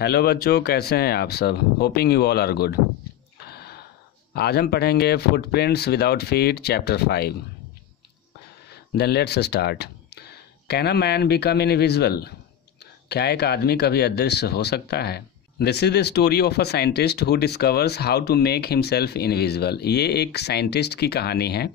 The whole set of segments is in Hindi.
हेलो बच्चों, कैसे हैं आप सब। Hoping you all are good. आज हम पढ़ेंगे footprints without feet chapter 5। Then let's start. Can a man become invisible? क्या एक आदमी कभी अदृश्य हो सकता है? This is the story of a scientist who discovers how to make himself invisible. ये एक साइंटिस्ट की कहानी है।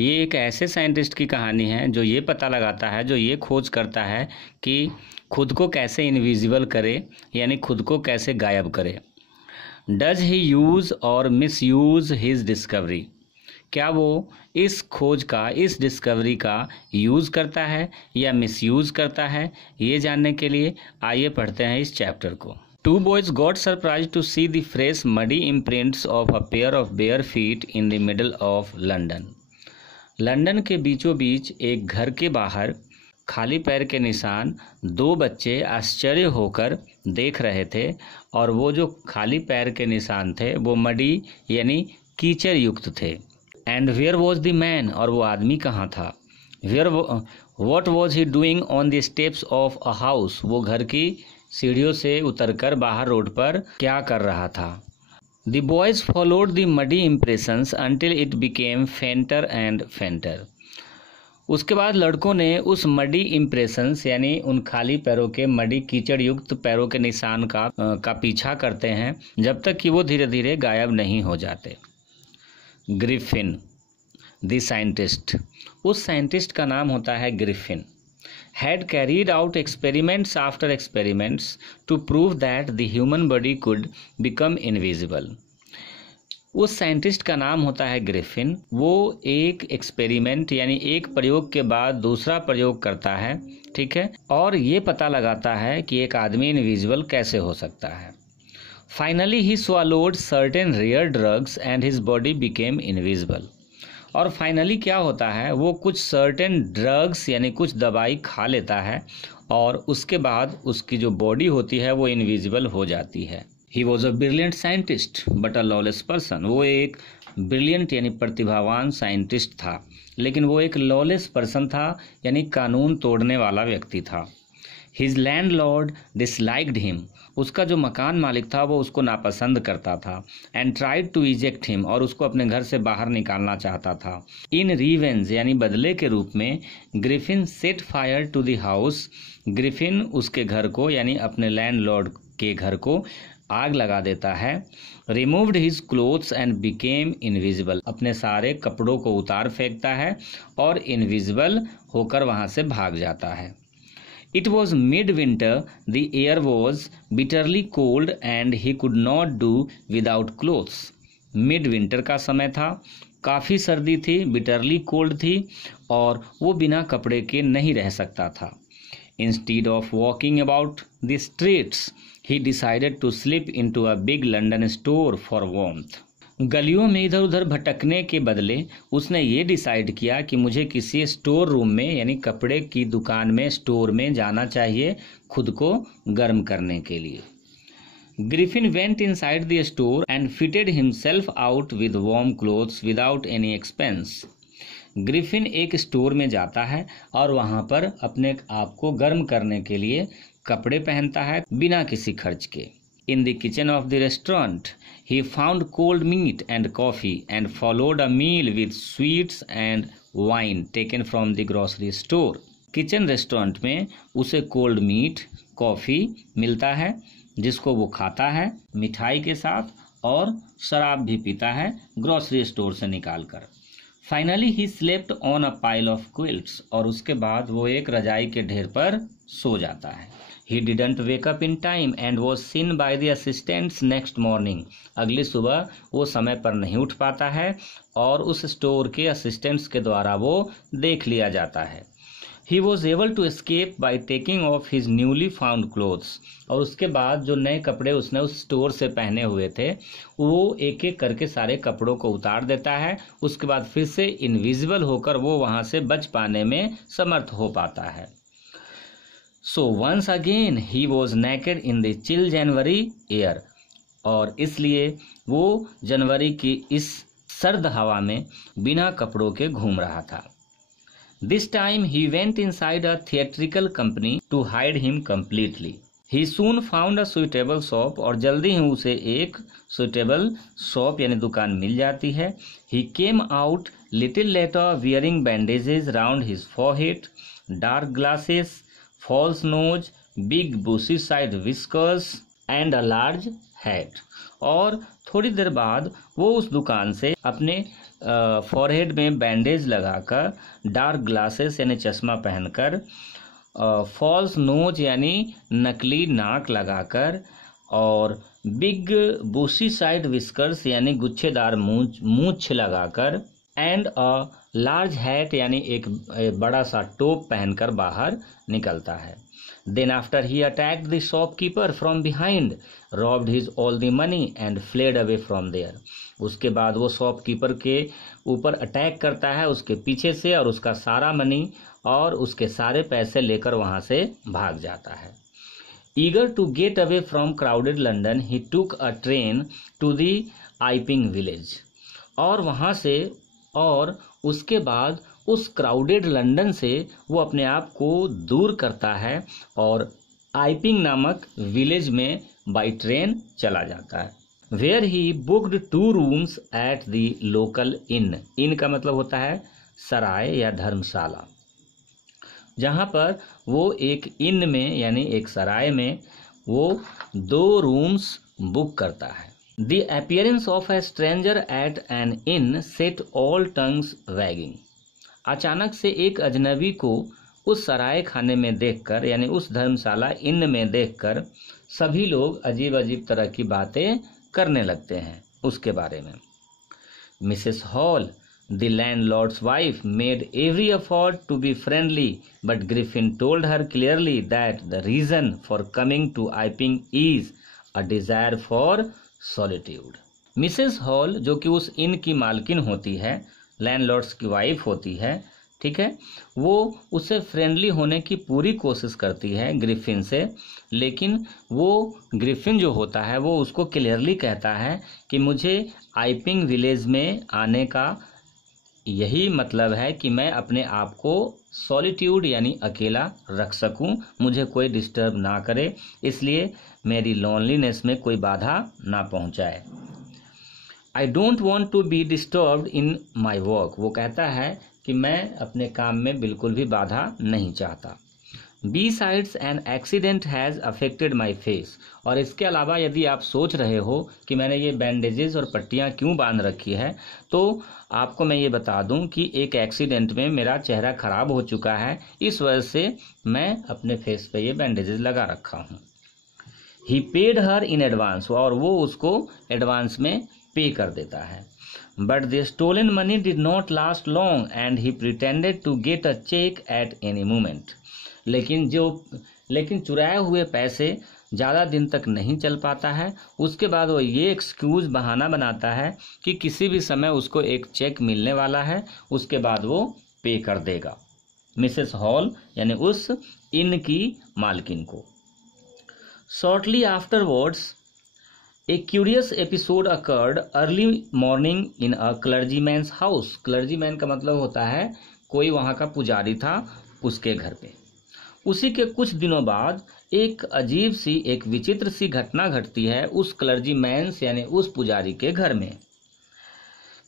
ये एक ऐसे साइंटिस्ट की कहानी है जो ये पता लगाता है, जो ये खोज करता है कि खुद को कैसे इनविजिबल करे, यानी खुद को कैसे गायब करे। डज ही यूज़ और मिस यूज़ हिज डिस्कवरी? क्या वो इस खोज का, इस डिस्कवरी का यूज़ करता है या मिसयूज़ करता है? ये जानने के लिए आइए पढ़ते हैं इस चैप्टर को। Two boys got surprised to see the fresh muddy imprints of a pair of bare feet in the middle of London. London के बीचों बीच एक घर के बाहर खाली पैर के निशान दो बच्चे आश्चर्य होकर देख रहे थे, और वो जो खाली पैर के निशान थे वो मडी यानी कीचड़ युक्त थे। And where was the man? और वो आदमी कहाँ था? What was he doing on the steps of a house? वो घर की सीढ़ियों से उतरकर बाहर रोड पर क्या कर रहा था? The boys followed the muddy impressions until it became फेंटर and फेंटर। उसके बाद लड़कों ने उस मडी इम्प्रेशंस यानी उन खाली पैरों के मडी कीचड़ युक्त पैरों के निशान का पीछा करते हैं जब तक कि वो धीरे धीरे गायब नहीं हो जाते। ग्रिफिन द साइंटिस्ट, उस साइंटिस्ट का नाम होता है Griffin, had carried out experiments after experiments to prove that the human body could become invisible. उस साइंटिस्ट का नाम होता है ग्रिफिन। वो एक एक्सपेरिमेंट यानी एक प्रयोग के बाद दूसरा प्रयोग करता है, ठीक है, और ये पता लगाता है कि एक आदमी इनविजिबल कैसे हो सकता है। Finally he swallowed certain rare drugs and his body became invisible. और फाइनली क्या होता है, वो कुछ सर्टेन ड्रग्स यानी कुछ दवाई खा लेता है और उसके बाद उसकी जो बॉडी होती है वो इनविजिबल हो जाती है। He was a brilliant scientist but a lawless person. वो एक ब्रिलियंट यानी प्रतिभावान साइंटिस्ट था, लेकिन वो एक लॉलेस पर्सन था यानी कानून तोड़ने वाला व्यक्ति था। हिज लैंडलॉर्ड डिसलाइक्ड हिम, उसका जो मकान मालिक था वो उसको नापसंद करता था। And tried to eject him, और उसको अपने घर से बाहर निकालना चाहता था। इन रिवेंज यानी बदले के रूप में Griffin set fire to the house. Griffin उसके घर को यानी अपने लैंडलॉर्ड के घर को आग लगा देता है। Removed his clothes and became invisible, अपने सारे कपड़ों को उतार फेंकता है और इनविजिबल होकर वहां से भाग जाता है। It was midwinter, the air was bitterly cold and he could not do without clothes. Midwinter का समय था, काफ़ी सर्दी थी, bitterly cold थी और वो बिना कपड़े के नहीं रह सकता था। Instead of walking about the streets, he decided to slip into a big London store for warmth. गलियों में इधर उधर भटकने के बदले उसने ये डिसाइड किया कि मुझे किसी स्टोर रूम में यानी कपड़े की दुकान में, स्टोर में जाना चाहिए खुद को गर्म करने के लिए। Griffin went inside the store and fitted himself out with warm clothes without any expense. Griffin एक स्टोर में जाता है और वहां पर अपने आप को गर्म करने के लिए कपड़े पहनता है बिना किसी खर्च के। In the kitchen of the restaurant, he found cold meat and coffee and followed a meal with sweets and wine taken from the grocery store. Kitchen restaurant में उसे कोल्ड मीट, कॉफ़ी मिलता है जिसको वो खाता है मिठाई के साथ, और शराब भी पीता है ग्रोसरी स्टोर से निकाल कर। Finally he slept on a pile of quilts, और उसके बाद वो एक रजाई के ढेर पर सो जाता है। He didn't wake up in time and was seen by the assistants next morning. अगली सुबह वो समय पर नहीं उठ पाता है और उस स्टोर के असिस्टेंट्स के द्वारा वो देख लिया जाता है। He was able to escape by taking off his newly found clothes. और उसके बाद जो नए कपड़े उसने उस स्टोर से पहने हुए थे वो एक एक करके सारे कपड़ों को उतार देता है। उसके बाद फिर से इनविजिबल होकर वो वहाँ से बच पाने में समर्थ हो पाता है। So once again he was naked in the chill January air. और इसलिए वो जनवरी की इस सर्द हवा में बिना कपड़ों के घूम रहा था। This time he went inside a theatrical company to hide him completely. He soon found a suitable shop, और जल्दी ही उसे एक सुइटेबल शॉप यानी दुकान मिल जाती है। He came out little later wearing bandages round his forehead, dark glasses, false nose, big bushy side whiskers and a large hat. और थोड़ी देर बाद वो उस दुकान से अपने फॉरहेड में बैंडेज लगाकर, डार्क ग्लासेस यानी चश्मा पहनकर, फॉल्स नोज यानी नकली नाक लगाकर, और बिग बुशी साइड विस्कर्स यानी गुच्छेदार मूंछ लगाकर, एंड अ लार्ज हैट यानी एक बड़ा सा टोप पहनकर बाहर निकलता है। Then after he attacked the shopkeeper from behind, robbed his all the money and fled away from there. उसके बाद वो शॉपकीपर के ऊपर अटैक करता है उसके पीछे से, और उसका सारा मनी और उसके सारे पैसे लेकर वहां से भाग जाता है। Eager to get away from crowded London, he took a train to the Iping village. और वहां से और उसके बाद उस क्राउडेड लंदन से वो अपने आप को दूर करता है और आइपिंग नामक विलेज में बाई ट्रेन चला जाता है। Where he booked 2 rooms at the local inn. इन का मतलब होता है सराय या धर्मशाला, जहाँ पर वो एक इन में यानी एक सराय में वो 2 रूम्स बुक करता है। The appearance of a stranger at an inn set all tongues wagging. अचानक से एक अजनबी को उस सराय खाने में देखकर यानी उस धर्मशाला इन में देखकर सभी लोग अजीब अजीब तरह की बातें करने लगते हैं उसके बारे में। Mrs hall, the landlord's wife, made every effort to be friendly, but Griffin told her clearly that the reason for coming to Iping is a desire for solitude. Mrs hall जो कि उस इन की मालकिन होती है, लैंडलॉर्ड्स की वाइफ होती है, ठीक है, वो उससे फ्रेंडली होने की पूरी कोशिश करती है ग्रिफिन से, लेकिन वो ग्रिफिन जो होता है वो उसको क्लियरली कहता है कि मुझे आइपिंग विलेज में आने का यही मतलब है कि मैं अपने आप को सॉलिट्यूड यानी अकेला रख सकूं, मुझे कोई डिस्टर्ब ना करे, इसलिए मेरी लोनलीनेस में कोई बाधा ना पहुंचाए। I don't want to be disturbed in my work. वो कहता है कि मैं अपने काम में बिल्कुल भी बाधा नहीं चाहता। Besides an accident has affected my face. और इसके अलावा यदि आप सोच रहे हो कि मैंने ये बैंडेजेस और पट्टियाँ क्यों बांध रखी है, तो आपको मैं ये बता दूं कि एक एक्सीडेंट में मेरा चेहरा खराब हो चुका है, इस वजह से मैं अपने फेस पे ये बैंडेजेस लगा रखा हूँ। ही पेड हर इन एडवांस, और वो उसको एडवांस में पे कर देता है। But the stolen money did not last long and he pretended to get a cheque at any moment. लेकिन चुराए हुए पैसे ज़्यादा दिन तक नहीं चल पाता है। उसके बाद वो ये एक्सक्यूज़ बहाना बनाता है कि किसी भी समय उसको एक चेक मिलने वाला है, उसके बाद वो पे कर देगा मिसेस हॉल यानी उस इन की मालकिन को। Shortly afterwards a curious episode occurred early morning in a clergyman's house. Clergyman का मतलब होता है कोई वहाँ का पुजारी था उसके घर पे। उसी के कुछ दिनों बाद एक अजीब सी एक विचित्र सी घटना घटती है उस क्लर्जीमैन्स यानी उस पुजारी के घर में।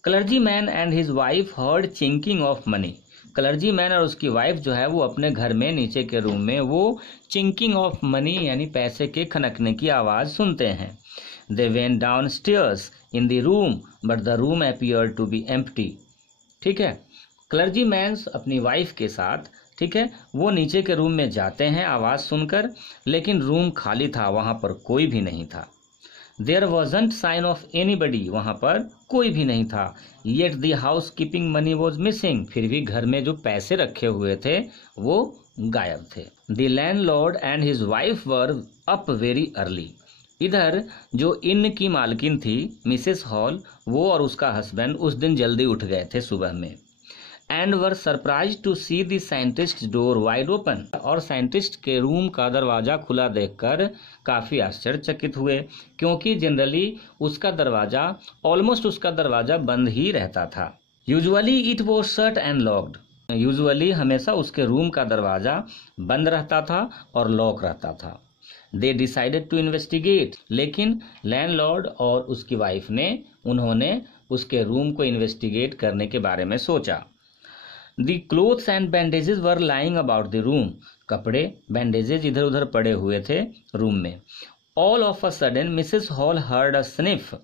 Clergyman and his wife heard chinking of money. Clergyman और उसकी वाइफ जो है वो अपने घर में नीचे के रूम में वो चिंकिंग ऑफ मनी यानी पैसे के खनकने की आवाज़ सुनते हैं। They went downstairs in the room but the room appear to be empty. ठीक है, क्लर्जीमैन्स अपनी वाइफ के साथ, ठीक है, वो नीचे के रूम में जाते हैं आवाज़ सुनकर, लेकिन रूम खाली था, वहाँ पर कोई भी नहीं था। There wasn't sign of anybody, वहाँ पर कोई भी नहीं था। Yet the housekeeping money was missing, फिर भी घर में जो पैसे रखे हुए थे वो गायब थे। The landlord and his wife were up very early. इधर जो इन की मालकिन थी मिसेस हॉल, वो और उसका हस्बैंड उस दिन जल्दी उठ गए थे सुबह में। And were surprised to see the scientist door wide open, और साइंटिस्ट के रूम का दरवाज़ा खुला देखकर काफ़ी आश्चर्यचकित हुए, क्योंकि जनरली उसका दरवाज़ा ऑलमोस्ट उसका दरवाज़ा बंद ही रहता था। Usually it was shut and locked, usually हमेशा उसके रूम का दरवाज़ा बंद रहता था और लॉक रहता था। दे डिसाइडेड टू इन्वेस्टिगेट, लेकिन लैंडलॉर्ड और उसकी वाइफ ने उन्होंने उसके रूम को इन्वेस्टिगेट करने के बारे में सोचा। The clothes and bandages were lying about the room, कपड़े बैंडेजेस इधर उधर पड़े हुए थे रूम में। All of a sudden Mrs Hall heard a sniff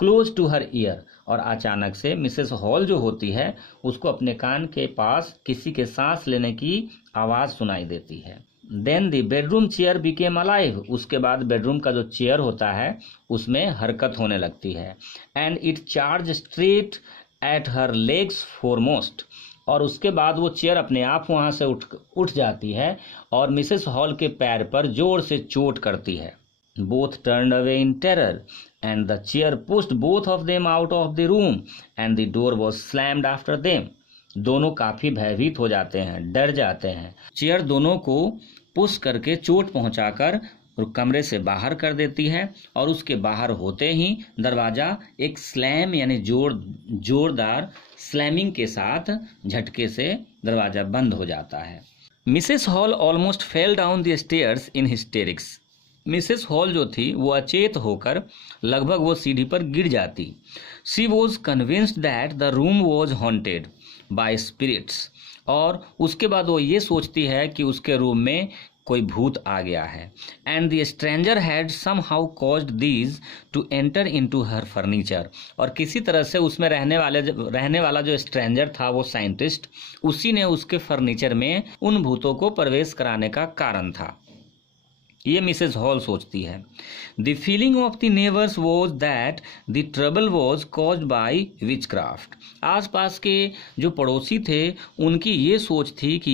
close to her ear, और अचानक से मिसेस हॉल जो होती है उसको अपने कान के पास किसी के सांस लेने की आवाज सुनाई देती है। Then the bedroom chair became alive, उसके बाद बेडरूम का जो चेयर होता है उसमें हरकत होने लगती है। And it charge straight at her legs foremost, और उसके बाद वो चेयर अपने आप वहां से उठ जाती है और मिसेस हॉल के पैर पर जोर से चोट करती है। Both turned away in terror and the chair pushed both of them out of the room and the door was slammed after them. दोनों काफी भयभीत हो जाते हैं, डर जाते हैं। चेयर दोनों को पुश करके चोट पहुंचाकर कमरे से बाहर कर देती है, और उसके बाहर होते ही दरवाजा एक स्लैम यानी जोरदार स्लैमिंग के साथ झटके से दरवाजा बंद हो जाता है। Mrs hall almost fell down the stairs in hysterics, Mrs hall जो थी वो अचेत होकर लगभग वो सीढ़ी पर गिर जाती। She was convinced that the room was haunted by spirits, और उसके बाद वो ये सोचती है कि उसके रूम में कोई भूत आ गया है। And the stranger had somehow caused these two enter into her furniture, और किसी तरह से उसमें रहने वाला जो स्ट्रेंजर था वो साइंटिस्ट, उसी ने उसके फर्नीचर में उन भूतों को प्रवेश कराने का कारण था। ये मिसेस हॉल सोचती है। The feeling of the neighbours was that the trouble was caused by witchcraft, आसपास के जो पड़ोसी थे उनकी ये सोच थी कि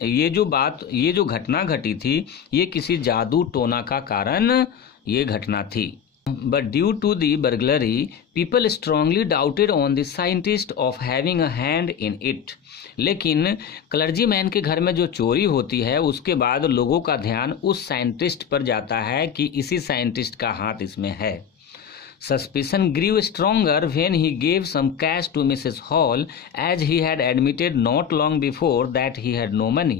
ये जो घटना घटी थी ये किसी जादू टोना का कारण ये घटना थी। But due to the burglary people strongly doubted on the scientist of having a hand in it, लेकिन क्लर्जी मैन के घर में जो चोरी होती है उसके बाद लोगों का ध्यान उस साइंटिस्ट पर जाता है कि इसी साइंटिस्ट का हाथ इसमें है। Suspicion grew stronger when he gave some cash to Mrs. Hall, as he had admitted not long before that he had no money.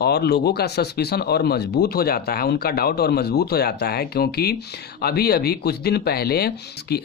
और लोगों का सस्पिशन और मजबूत हो जाता है, उनका डाउट और मजबूत हो जाता है, क्योंकि अभी अभी कुछ दिन पहले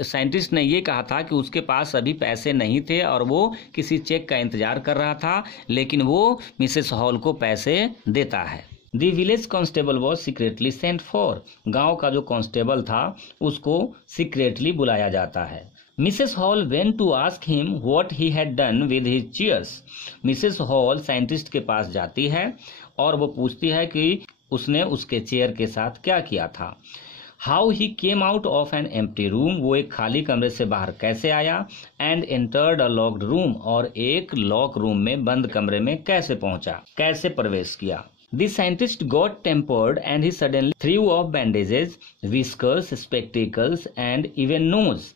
साइंटिस्ट ने ये कहा था कि उसके पास अभी पैसे नहीं थे और वो किसी चेक का इंतजार कर रहा था, लेकिन वो मिसेस हॉल को पैसे देता है। The village constable was secretly sent for, गांव का जो कांस्टेबल था उसको सीक्रेटली बुलाया जाता है। Mrs Hall went to ask him what he had done with his chairs, Mrs Hall scientist के पास जाती है और वो पूछती है कि उसने उसके चेयर के साथ क्या किया था। How he came out of an empty room, वो एक खाली कमरे से बाहर कैसे आया। And entered a locked room, और एक लॉक रूम में बंद कमरे में कैसे पहुंचा, कैसे प्रवेश किया। The scientist got tempered and he suddenly threw off bandages, whiskers, spectacles and even nose.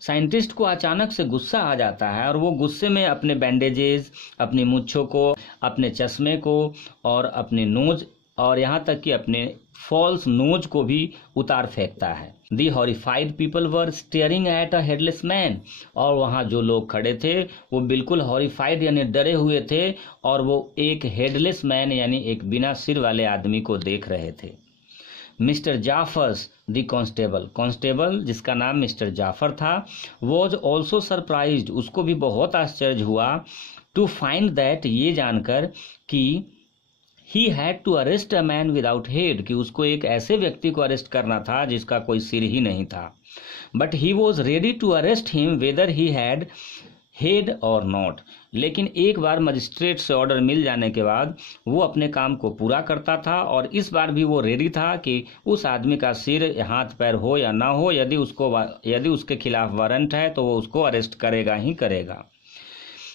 Scientist को अचानक से गुस्सा आ जाता है और वो गुस्से में अपने बैंडेजेस, अपनी मूंछों को, अपने चश्मे को और अपने नोज और यहाँ तक कि अपने फॉल्स नोज को भी उतार फेंकता है। The horrified people were staring at a headless man, और वहाँ जो लोग खड़े थे वो बिल्कुल हॉरिफाइड यानी डरे हुए थे और वो एक हेडलेस मैन यानी एक बिना सिर वाले आदमी को देख रहे थे। मिस्टर जाफर्स द कांस्टेबल जिसका नाम मिस्टर जाफर था, वॉज ऑल्सो सरप्राइज्ड, उसको भी बहुत आश्चर्य हुआ, टू फाइंड दैट, ये जानकर कि he had to arrest a man without head, कि उसको एक ऐसे व्यक्ति को अरेस्ट करना था जिसका कोई सिर ही नहीं था। But he was ready to arrest him whether he had head और नॉट, लेकिन एक बार मजिस्ट्रेट से ऑर्डर मिल जाने के बाद वो अपने काम को पूरा करता था और इस बार भी वो रेडी था कि उस आदमी का सिर, हाथ पैर हो या ना हो, यदि उसके खिलाफ वारंट है तो वो उसको अरेस्ट करेगा ही करेगा।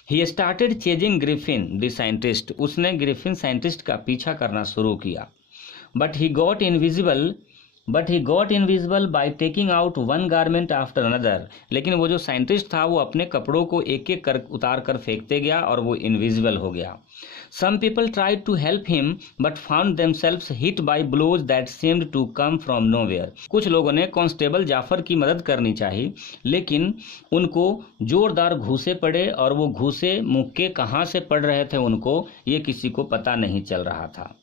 He started chasing Griffin the scientist, उसने ग्रिफिन साइंटिस्ट का पीछा करना शुरू किया। But he got invisible by taking out one garment after another, लेकिन वो जो साइंटिस्ट था वो अपने कपड़ों को एक एक कर उतार कर फेंकते गया और वो इनविजिबल हो गया। Some people tried to help him but found themselves hit by blows that seemed to come from nowhere. कुछ लोगों ने कांस्टेबल जाफर की मदद करनी चाहिए, लेकिन उनको जोरदार घूसे पड़े और वो घूसे मुक्के कहाँ से पड़ रहे थे उनको ये किसी को पता नहीं चल रहा था।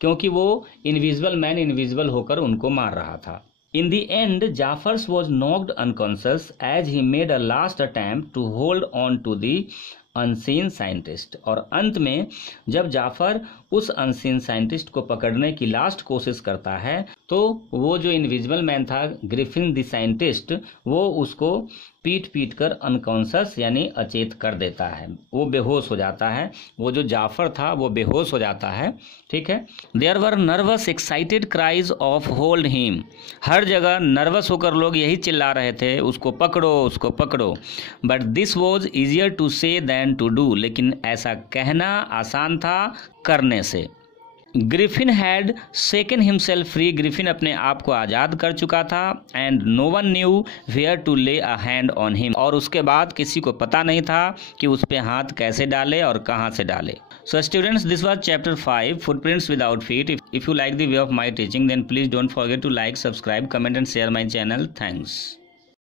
क्योंकि वो इनविजिबल मैन इनविजिबल होकर उनको मार रहा था। In the end, Jaffers was knocked unconscious as he made a last attempt to hold on to the unseen scientist. और अंत में जब जाफर उस अनसीन साइंटिस्ट को पकड़ने की लास्ट कोशिश करता है तो वो जो इनविजिबल मैन था ग्रिफिन द साइंटिस्ट, वो उसको पीट कर अनकॉन्शियस यानी अचेत कर देता है, वो बेहोश हो जाता है। वो जो जाफर था वो बेहोश हो जाता है। ठीक है। There were nervous excited cries of hold him. हर जगह नर्वस होकर लोग यही चिल्ला रहे थे, उसको पकड़ो उसको पकड़ो। But this was easier to say than to do. लेकिन ऐसा कहना आसान था करने से। Griffin had shaken himself free. Griffin अपने आप को आज़ाद कर चुका था। And no one knew where to lay a hand on him. और उसके बाद किसी को पता नहीं था कि उस पर हाथ कैसे डाले और कहाँ से डाले। So students, this was chapter 5, Footprints Without Feet. If you like the way of my teaching, then please don't forget to like, subscribe, comment and share my channel. Thanks.